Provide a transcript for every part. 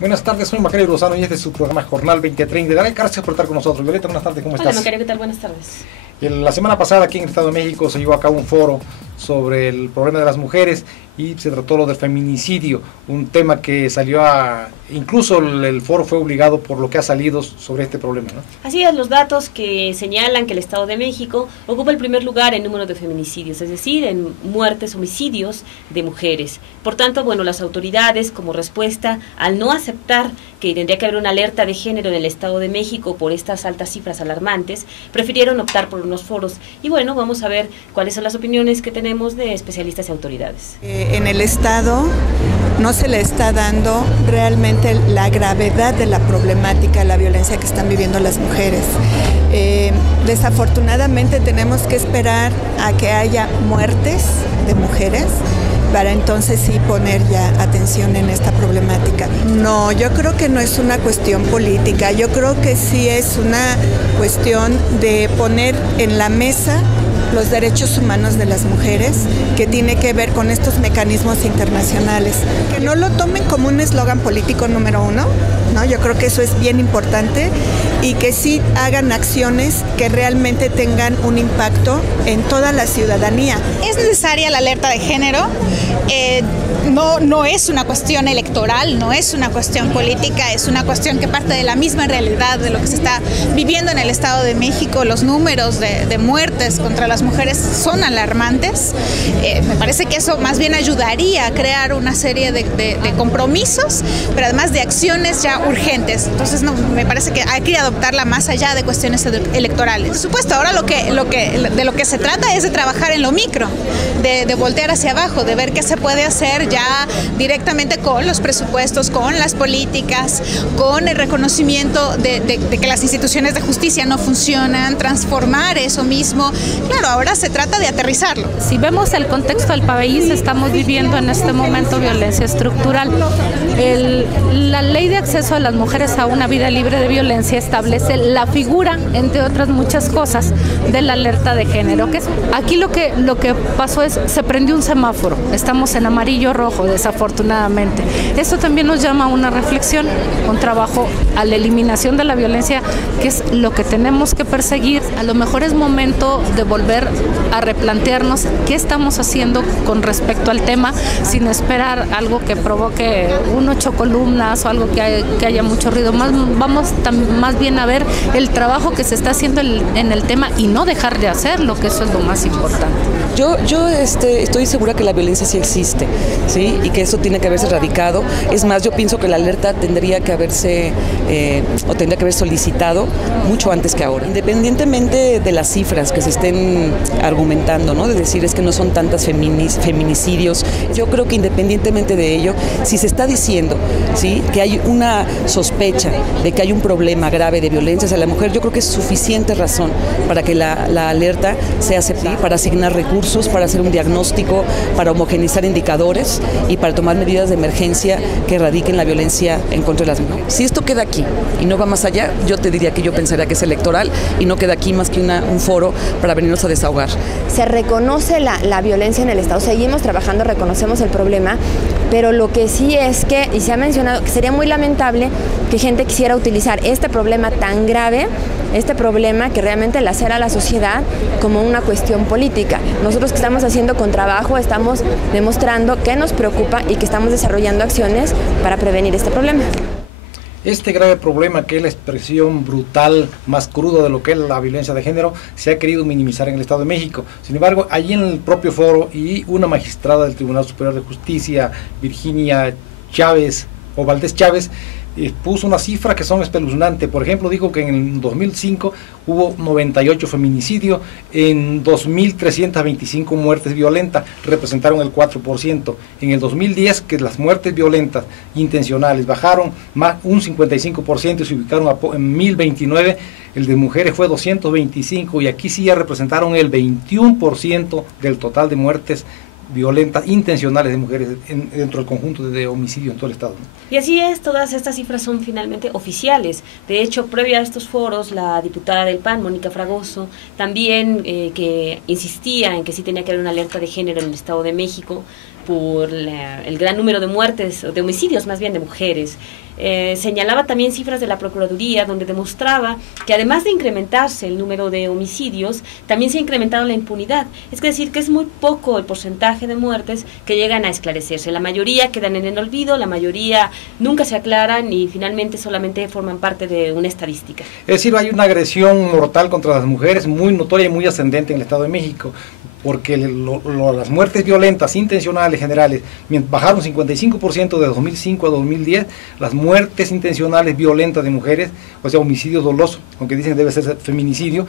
Buenas tardes, soy Macario Lozano y este es su programa Jornal 2030. Gracias por estar con nosotros. Violeta, buenas tardes, ¿cómo estás? Hola Macario, ¿qué tal? Buenas tardes. La semana pasada aquí en el Estado de México se llevó a cabo un foro sobre el problema de las mujeres y se trató lo del feminicidio, un tema que salió incluso el foro fue obligado por lo que ha salido sobre este problema, ¿no? Así es, los datos que señalan que el Estado de México ocupa el primer lugar en número de feminicidios, es decir, en muertes, homicidios de mujeres. Por tanto, bueno, las autoridades, como respuesta al no aceptar que tendría que haber una alerta de género en el Estado de México por estas altas cifras alarmantes, prefirieron optar por unos foros. Y bueno, vamos a ver cuáles son las opiniones que tenemos de especialistas y autoridades. En el Estado no se le está dando realmente la gravedad de la problemática, la violencia que están viviendo las mujeres. Desafortunadamente tenemos que esperar a que haya muertes de mujeres para entonces sí poner ya atención en esta problemática. No, yo creo que no es una cuestión política, yo creo que sí es una cuestión de poner en la mesa los derechos humanos de las mujeres, que tiene que ver con estos mecanismos internacionales. Que no lo tomen como un eslogan político número uno, ¿no? Yo creo que eso es bien importante, y que sí hagan acciones que realmente tengan un impacto en toda la ciudadanía. Es necesaria la alerta de género, no es una cuestión electoral, no es una cuestión política, es una cuestión que parte de la misma realidad de lo que se está viviendo en el Estado de México. Los números de muertes contra las mujeres son alarmantes. Me parece que eso más bien ayudaría a crear una serie de compromisos, pero además de acciones ya urgentes. Entonces me parece que hay que adoptarla más allá de cuestiones electorales. Por supuesto, ahora de lo que se trata es de trabajar en lo micro, de voltear hacia abajo, de ver qué se puede hacer ya directamente con los presupuestos, con las políticas, con el reconocimiento de que las instituciones de justicia no funcionan, transformar eso mismo. Claro, ahora se trata de aterrizarlo. Si vemos el contexto del país, estamos viviendo en este momento violencia estructural. La ley de acceso a las mujeres a una vida libre de violencia establece la figura, entre otras muchas cosas, de la alerta de género. Aquí lo que pasó es, se prendió un semáforo, estamos en amarillo rojo, desafortunadamente. Esto también nos llama a una reflexión, un trabajo a la eliminación de la violencia, que es lo que tenemos que perseguir. A lo mejor es momento de volver a replantearnos qué estamos haciendo con respecto al tema, sin esperar algo que provoque un 8 columnas o algo que haya mucho ruido. Vamos más bien a ver el trabajo que se está haciendo en el tema y no dejar de hacerlo, que eso es lo más importante. Yo estoy segura que la violencia sí existe, ¿sí? Y que eso tiene que haberse erradicado. Es más, yo pienso que la alerta tendría que haber solicitado mucho antes que ahora. Independientemente de las cifras que se estén argumentando, ¿no? De decir es que no son tantas feminicidios, yo creo que independientemente de ello, si se está diciendo, ¿sí?, que hay una sospecha de que hay un problema grave de violencia hacia la mujer, yo creo que es suficiente razón para que la alerta se acepte, para asignar recursos, para hacer un diagnóstico, para homogeneizar indicadores y para tomar medidas de emergencia que erradiquen la violencia en contra de las mujeres. Si esto queda aquí y no va más allá, yo te diría que yo pensaría que es electoral y no queda aquí más que un foro para venirnos a desahogar. Se reconoce la violencia en el Estado, seguimos trabajando, reconocemos el problema, pero lo que sí es que, y se ha mencionado, que sería muy lamentable que gente quisiera utilizar este problema tan grave, este problema que realmente lacera a la sociedad, como una cuestión política. Nosotros que estamos haciendo con trabajo estamos demostrando que nos preocupa y que estamos desarrollando acciones para prevenir este problema. Este grave problema, que es la expresión brutal más cruda de lo que es la violencia de género, se ha querido minimizar en el Estado de México. Sin embargo, allí en el propio foro, y una magistrada del Tribunal Superior de Justicia, Virginia Chávez o Valdés Chávez, puso una cifra que son espeluznantes. Por ejemplo, dijo que en el 2005 hubo 98 feminicidios, en 2.325 muertes violentas, representaron el 4%. En el 2010, que las muertes violentas intencionales bajaron más un 55% y se ubicaron en 1.029, el de mujeres fue 225, y aquí sí ya representaron el 21% del total de muertes violentas intencionales de mujeres dentro del conjunto de homicidios en todo el Estado, ¿no? Y así es, todas estas cifras son finalmente oficiales. De hecho, previa a estos foros, la diputada del PAN, Mónica Fragoso, también que insistía en que sí tenía que haber una alerta de género en el Estado de México, por el gran número de muertes, de homicidios más bien de mujeres. Señalaba también cifras de la Procuraduría donde demostraba que además de incrementarse el número de homicidios, también se ha incrementado la impunidad. Es decir, que es muy poco el porcentaje de muertes que llegan a esclarecerse. La mayoría quedan en el olvido, la mayoría nunca se aclaran y finalmente solamente forman parte de una estadística. Es decir, hay una agresión mortal contra las mujeres muy notoria y muy ascendente en el Estado de México, porque las muertes violentas intencionales generales bajaron 55% de 2005 a 2010, las muertes intencionales violentas de mujeres, o sea, homicidio doloso, aunque dicen debe ser feminicidio,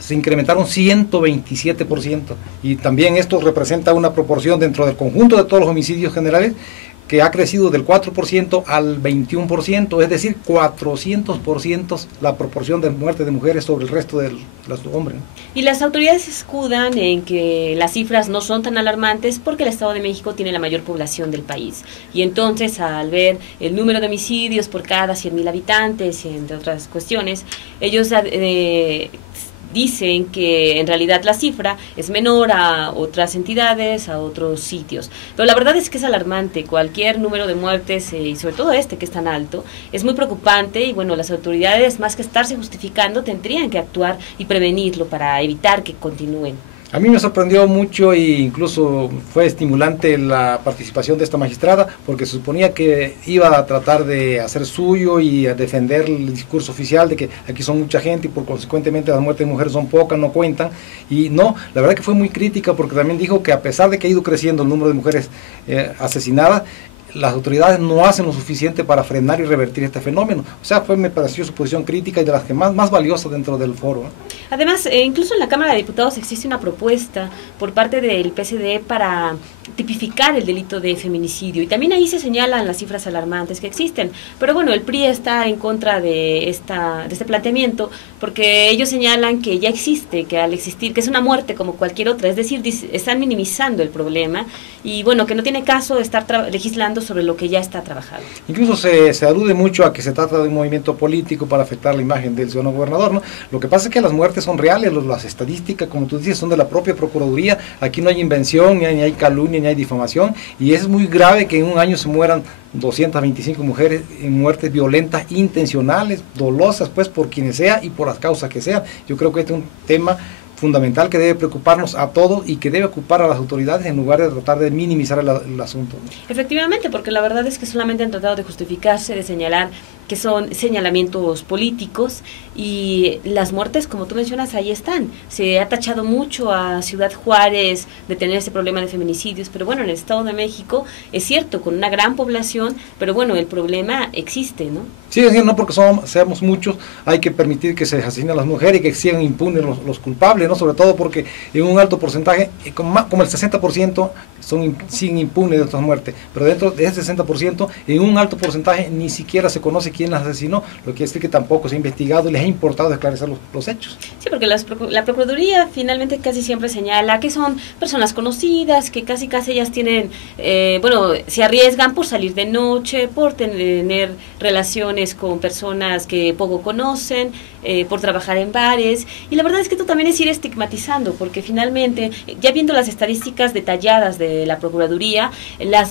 se incrementaron 127%, y también esto representa una proporción dentro del conjunto de todos los homicidios generales que ha crecido del 4% al 21%, es decir, 400% la proporción de muertes de mujeres sobre el resto de los hombres. Y las autoridades se escudan en que las cifras no son tan alarmantes porque el Estado de México tiene la mayor población del país. Y entonces, al ver el número de homicidios por cada 100,000 habitantes, entre otras cuestiones, ellos dicen que en realidad la cifra es menor a otras entidades, a otros sitios. Pero la verdad es que es alarmante. Cualquier número de muertes, y sobre todo este que es tan alto, es muy preocupante y bueno, las autoridades, más que estarse justificando, tendrían que actuar y prevenirlo para evitar que continúen. A mí me sorprendió mucho e incluso fue estimulante la participación de esta magistrada, porque se suponía que iba a tratar de hacer suyo y a defender el discurso oficial de que aquí son mucha gente y por consecuentemente las muertes de mujeres son pocas, no cuentan. Y no, la verdad que fue muy crítica, porque también dijo que a pesar de que ha ido creciendo el número de mujeres asesinadas, las autoridades no hacen lo suficiente para frenar y revertir este fenómeno. O sea, me pareció su posición crítica y de las que más valiosa dentro del foro, ¿no? Además, incluso en la Cámara de Diputados existe una propuesta por parte del PSD para tipificar el delito de feminicidio, y también ahí se señalan las cifras alarmantes que existen. Pero bueno, el PRI está en contra de este planteamiento, porque ellos señalan que ya existe, que al existir, que es una muerte como cualquier otra, es decir, están minimizando el problema, y bueno, que no tiene caso estar legislando sobre lo que ya está trabajado. Incluso se alude mucho a que se trata de un movimiento político para afectar la imagen del ciudadano gobernador, ¿no? Lo que pasa es que las muertes son reales, las estadísticas, como tú dices, son de la propia Procuraduría. Aquí no hay invención, ni hay calumnia, ni hay difamación, y es muy grave que en un año se mueran 225 mujeres en muertes violentas, intencionales, dolosas, pues por quienes sea y por las causas que sean. Yo creo que este es un tema fundamental que debe preocuparnos a todos y que debe ocupar a las autoridades en lugar de tratar de minimizar el asunto. Efectivamente, porque la verdad es que solamente han tratado de justificarse, de señalar que son señalamientos políticos, y las muertes, como tú mencionas, ahí están. Se ha tachado mucho a Ciudad Juárez de tener ese problema de feminicidios, pero bueno, en el Estado de México es cierto, con una gran población, pero bueno, el problema existe, ¿no? Sí, es decir, no porque seamos muchos, hay que permitir que se asesinen a las mujeres y que sigan impunes los culpables, ¿no? Sobre todo porque en un alto porcentaje, como el 60% siguen impunes de estas muertes, pero dentro de ese 60%, en un alto porcentaje ni siquiera se conoce quién las asesinó, lo que quiere decir que tampoco se ha investigado y les ha importado esclarecer los hechos. Sí, porque la Procuraduría finalmente casi siempre señala que son personas conocidas, que casi ellas tienen, se arriesgan por salir de noche, por tener relaciones con personas que poco conocen, por trabajar en bares, y la verdad es que esto también es ir estigmatizando, porque finalmente, ya viendo las estadísticas detalladas de la Procuraduría, la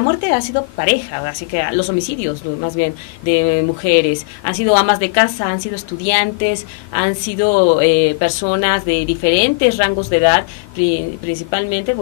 muerte ha sido pareja, así que los homicidios, más bien, de mujeres, han sido amas de casa, han sido estudiantes, han sido personas de diferentes rangos de edad, principalmente,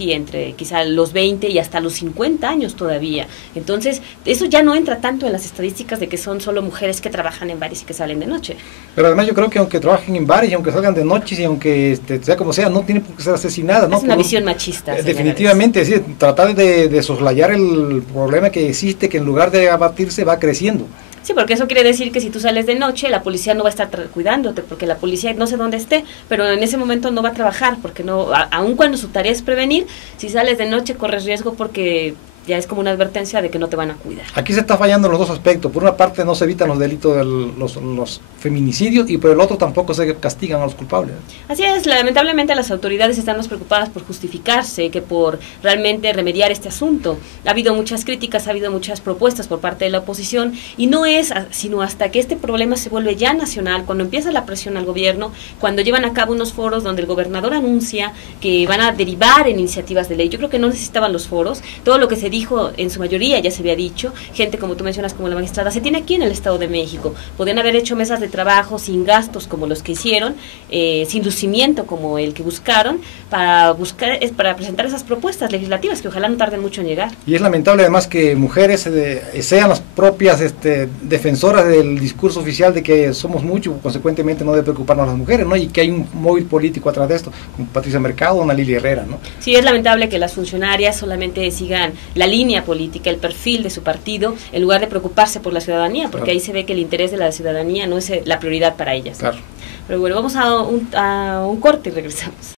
entre quizá los 20 y hasta los 50 años todavía. Entonces, eso ya no entra tanto en las estadísticas de que son solo mujeres que trabajan en bares y que salen de noche. Pero además yo creo que aunque trabajen en bares y aunque salgan de noche y aunque sea como sea, no tiene por qué ser asesinada, ¿no? Es una visión machista. Definitivamente, es decir, tratar de soslayar el problema que existe, que en lugar de abatirse va creciendo. Sí, porque eso quiere decir que si tú sales de noche, la policía no va a estar cuidándote, porque la policía no sé dónde esté, pero en ese momento no va a trabajar, porque no, aun cuando su tarea es prevenir, si sales de noche corres riesgo porque ya es como una advertencia de que no te van a cuidar. Aquí se está fallando en los dos aspectos. Por una parte no se evitan los delitos de los feminicidios y por el otro tampoco se castigan a los culpables. Así es, lamentablemente las autoridades están más preocupadas por justificarse que por realmente remediar este asunto. Ha habido muchas críticas, ha habido muchas propuestas por parte de la oposición y no es sino hasta que este problema se vuelve ya nacional, cuando empieza la presión al gobierno, cuando llevan a cabo unos foros donde el gobernador anuncia que van a derivar en iniciativas de ley. Yo creo que no necesitaban los foros, todo lo que se dijo en su mayoría ya se había dicho, gente como tú mencionas como la magistrada, se tiene aquí en el Estado de México, podían haber hecho mesas de trabajo sin gastos como los que hicieron, sin lucimiento como el que buscaron, para presentar esas propuestas legislativas que ojalá no tarden mucho en llegar. Y es lamentable además que mujeres sean las propias defensoras del discurso oficial de que somos muchos, consecuentemente no debe preocuparnos las mujeres, ¿no? Y que hay un móvil político atrás de esto, como Patricia Mercado, Ana Lilia Herrera, ¿no? Sí, es lamentable que las funcionarias solamente sigan la línea política, el perfil de su partido, en lugar de preocuparse por la ciudadanía, porque claro, ahí se ve que el interés de la ciudadanía no es la prioridad para ellas. Claro. Pero bueno, vamos a un corte y regresamos.